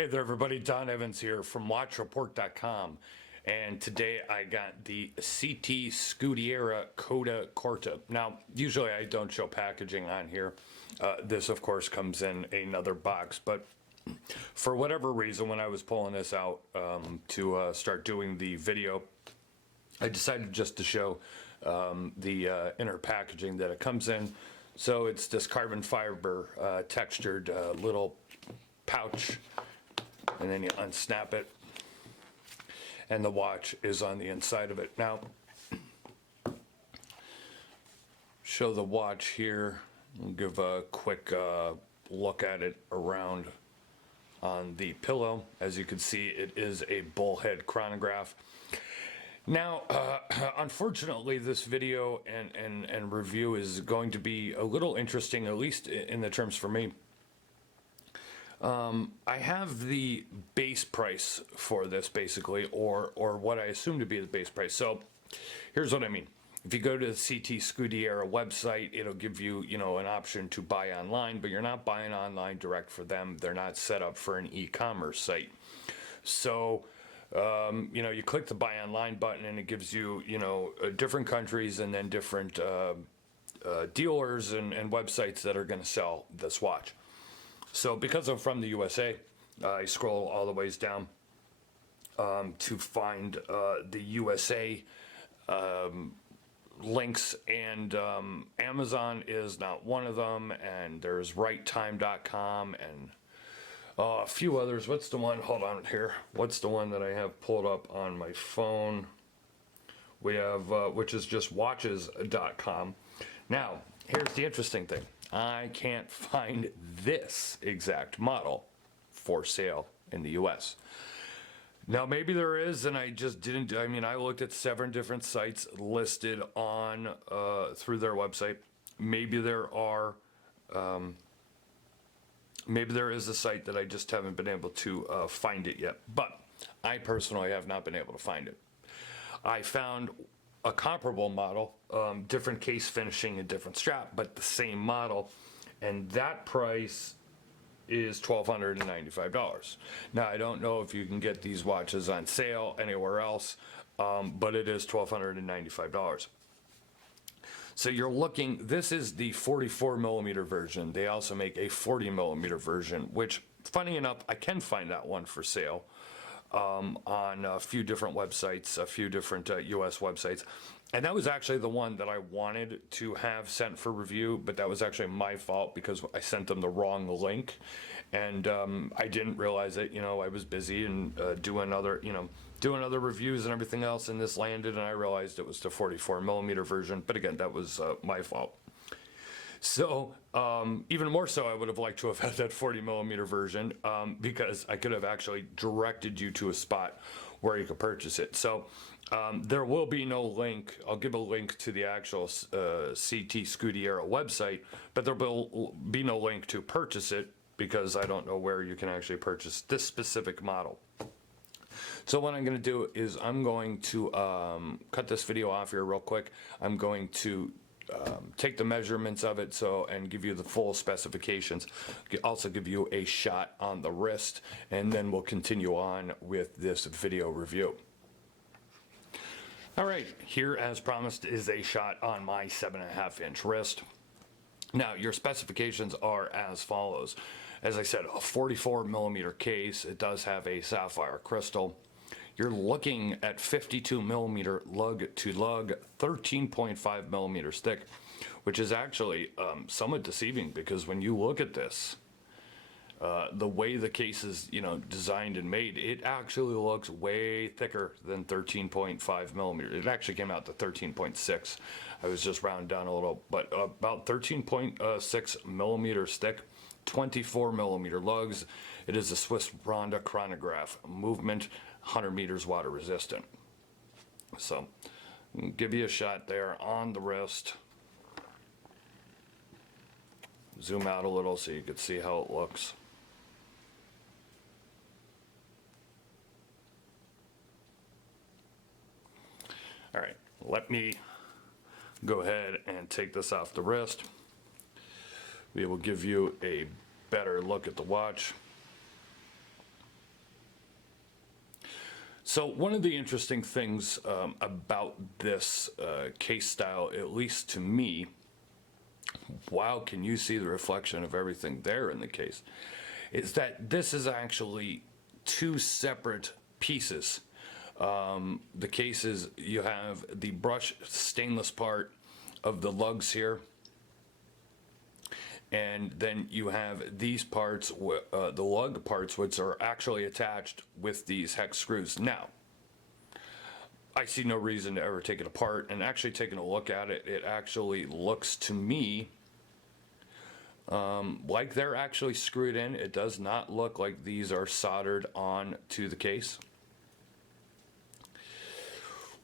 Hey there, everybody. Don Evans here from WatchReport.com, and today I got the CT Scuderia Coda Corta. Now, usually I don't show packaging on here. This, of course, comes in another box, but for whatever reason, when I was pulling this out to start doing the video, I decided just to show the inner packaging that it comes in. So it's this carbon fiber textured little pouch, and then you unsnap it, and the watch is on the inside of it. Now, show the watch here. We'll give a quick look at it around on the pillow. As you can see, it is a Bullhead chronograph. Now, unfortunately, this video and review is going to be a little interesting, at least in the terms for me. I have the base price for this, basically, or what I assume to be the base price. So here's what I mean. If you go to the CT Scuderia website, it'll give you, an option to buy online, but you're not buying online direct for them. They're not set up for an e-commerce site. So, you click the buy online button and it gives you, different countries and then different dealers and websites that are going to sell this watch. So because I'm from the USA, I scroll all the ways down to find the USA links, and Amazon is not one of them, and there's righttime.com and a few others. What's the one? Hold on here. What's the one that I have pulled up on my phone? We have, which is just watches.com. Now, here's the interesting thing. I can't find this exact model for sale in the US. Now, maybe there is, and I just didn't. I looked at 7 different sites listed on through their website. Maybe there are. Maybe there is a site that I just haven't been able to find it yet. But I personally have not been able to find it. I found a comparable model, different case finishing and different strap, but the same model, and that price is $1,295. Now, I don't know if you can get these watches on sale anywhere else, but it is $1,295. So you're looking, this is the 44 millimeter version. They also make a 40 millimeter version, which, funny enough, I can find that one for sale on a few different websites, a few different US websites. And that was actually the one that I wanted to have sent for review, but that was actually my fault because I sent them the wrong link. And I didn't realize it. I was busy and doing other reviews and everything else, and this landed, and I realized it was the 44 millimeter version. But again, that was my fault. So, even more so, I would have liked to have had that 40 millimeter version because I could have actually directed you to a spot where you could purchase it. So, there will be no link. I'll give a link to the actual CT Scuderia website, but there will be no link to purchase it because I don't know where you can actually purchase this specific model. So what I'm going to do is I'm going to cut this video off here real quick. I'm going to take the measurements of it and give you the full specifications. Also give you a shot on the wrist, and then we'll continue on with this video review. All right, here as promised is a shot on my 7.5 inch wrist. Now, your specifications are as follows. As I said, a 44 millimeter case. It does have a sapphire crystal. You're looking at 52 millimeter lug to lug, 13.5 millimeters thick, which is actually somewhat deceiving because when you look at this, the way the case is, designed and made, it actually looks way thicker than 13.5 millimeters. It actually came out to 13.6. I was just rounding down a little, but about 13.6 millimeters thick, 24 millimeter lugs. It is a Swiss Ronda chronograph movement, 100 meters water resistant. So, I'll give you a shot there on the wrist. Zoom out a little so you can see how it looks. All right, let me go ahead and take this off the wrist. We will give you a better look at the watch. So one of the interesting things about this case style, at least to me, wow, can you see the reflection of everything there in the case, is that this is actually two separate pieces. The cases, you have the brushed stainless part of the lugs here, and then you have these parts, the lug parts, which are actually attached with these hex screws. Now, I see no reason to ever take it apart, and actually taking a look at it, it actually looks to me like they're actually screwed in. It does not look like these are soldered on to the case.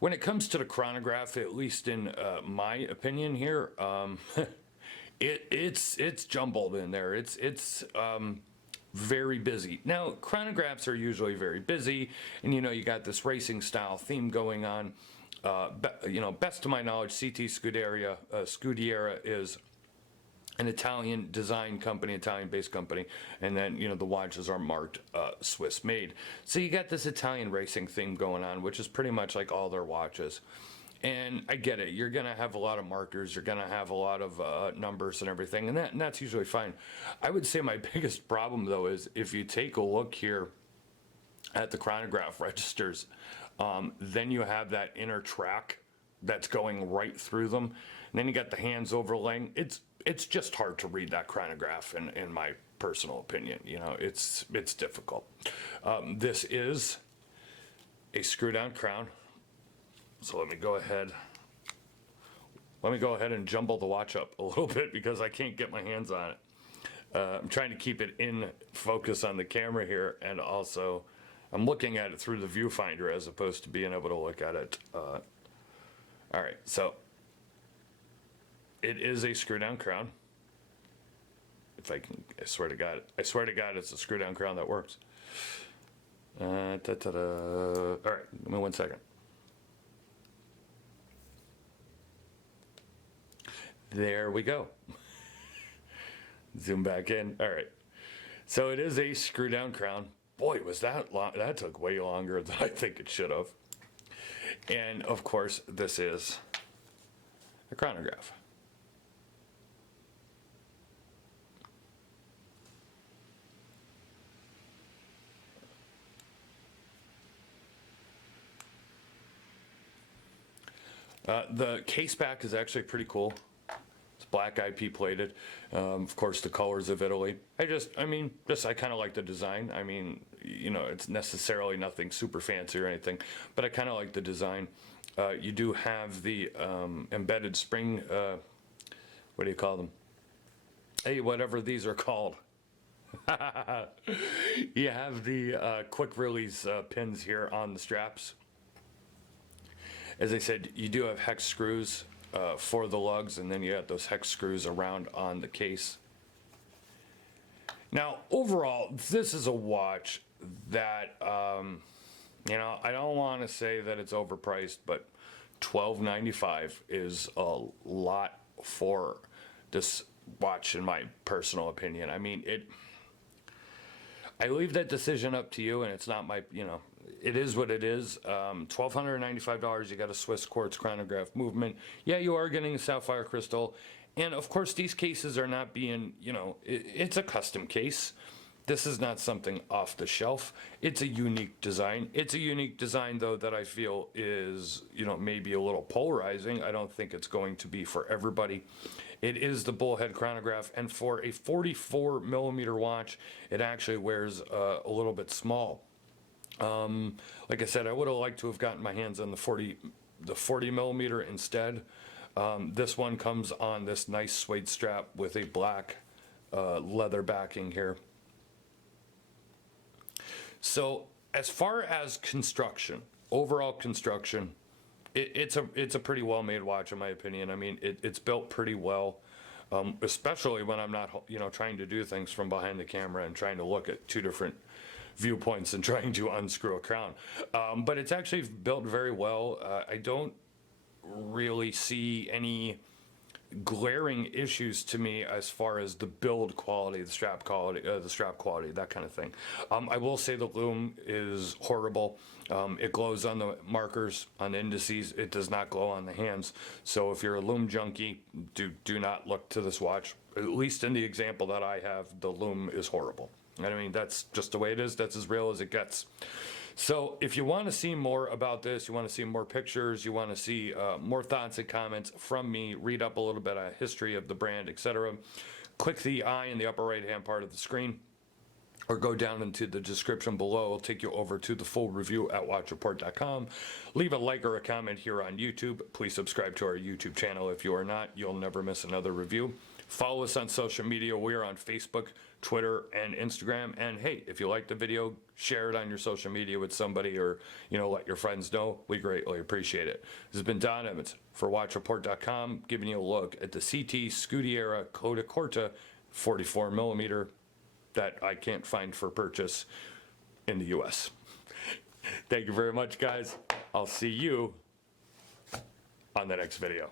When it comes to the chronograph, at least in my opinion here, it's jumbled in there. It's very busy. Now, chronographs are usually very busy, and you got this racing style theme going on. Best to my knowledge, CT Scuderia is an Italian design company, Italian-based company, and then the watches are marked Swiss made. So you got this Italian racing theme going on, which is pretty much like all their watches. And I get it. You're going to have a lot of markers. You're going to have a lot of numbers and everything, and that's usually fine. I would say my biggest problem, though, is if you take a look here at the chronograph registers, then you have that inner track that's going right through them. And then you got the hands overlaying. It's just hard to read that chronograph, in my personal opinion. It's difficult. This is a screw-down crown. So let me go ahead and jumble the watch up a little bit because I can't get my hands on it. I'm trying to keep it in focus on the camera here, and also I'm looking at it through the viewfinder as opposed to being able to look at it. All right, so it is a screw-down crown. If I can, I swear to God, it's a screw-down crown that works. All right, give me 1 second. There we go. Zoom back in. All right. So it is a screw-down crown. Boy, was that long. That took way longer than I think it should have. And of course, this is a chronograph. The case back is actually pretty cool. It's black IP plated. Of course, the colors of Italy. I kind of like the design. I mean, it's necessarily nothing super fancy or anything, but I kind of like the design. You do have the embedded spring, what do you call them? Hey, whatever these are called. You have the quick release pins here on the straps. As I said, you do have hex screws for the lugs, and then you have those hex screws around on the case. Now, overall, this is a watch that, I don't want to say that it's overpriced, but $12.95 is a lot for this watch, in my personal opinion. I mean, I leave that decision up to you, and it's not my, it is what it is. $1,295, you got a Swiss quartz chronograph movement. Yeah, you are getting a sapphire crystal. And of course, these cases are not being, it's a custom case. This is not something off the shelf. It's a unique design. It's a unique design, though, that I feel is, maybe a little polarizing. I don't think it's going to be for everybody. It is the Bullhead chronograph, and for a 44 millimeter watch, it actually wears a little bit small. Like I said, I would have liked to have gotten my hands on the 40 millimeter instead. This one comes on this nice suede strap with a black leather backing here. So as far as construction, overall construction, it's a pretty well made watch, in my opinion. I mean, it's built pretty well, especially when I'm not trying to do things from behind the camera and trying to look at two different viewpoints and trying to unscrew a crown. But it's actually built very well. I don't really see any glaring issues to me as far as the build quality, the strap quality, that kind of thing. I will say the loom is horrible. It glows on the markers, on the indices. It does not glow on the hands. So if you're a loom junkie, do not look to this watch. At least in the example that I have, the loom is horrible. I mean, that's just the way it is. That's as real as it gets. So if you want to see more about this, you want to see more pictures, you want to see more thoughts and comments from me, read up a little bit of history of the brand, etc., click the eye in the upper right hand part of the screen, or go down into the description below. It'll take you over to the full review at watchreport.com. Leave a like or a comment here on YouTube. Please subscribe to our YouTube channel. If you are not, you'll never miss another review. Follow us on social media. We are on Facebook, Twitter, and Instagram. And hey, if you like the video, share it on your social media with somebody, or let your friends know. We greatly appreciate it. This has been Don Evans for watchreport.com, giving you a look at the CT Scuderia Coda Corta 44 millimeter that I can't find for purchase in the US. Thank you very much, guys. I'll see you on the next video.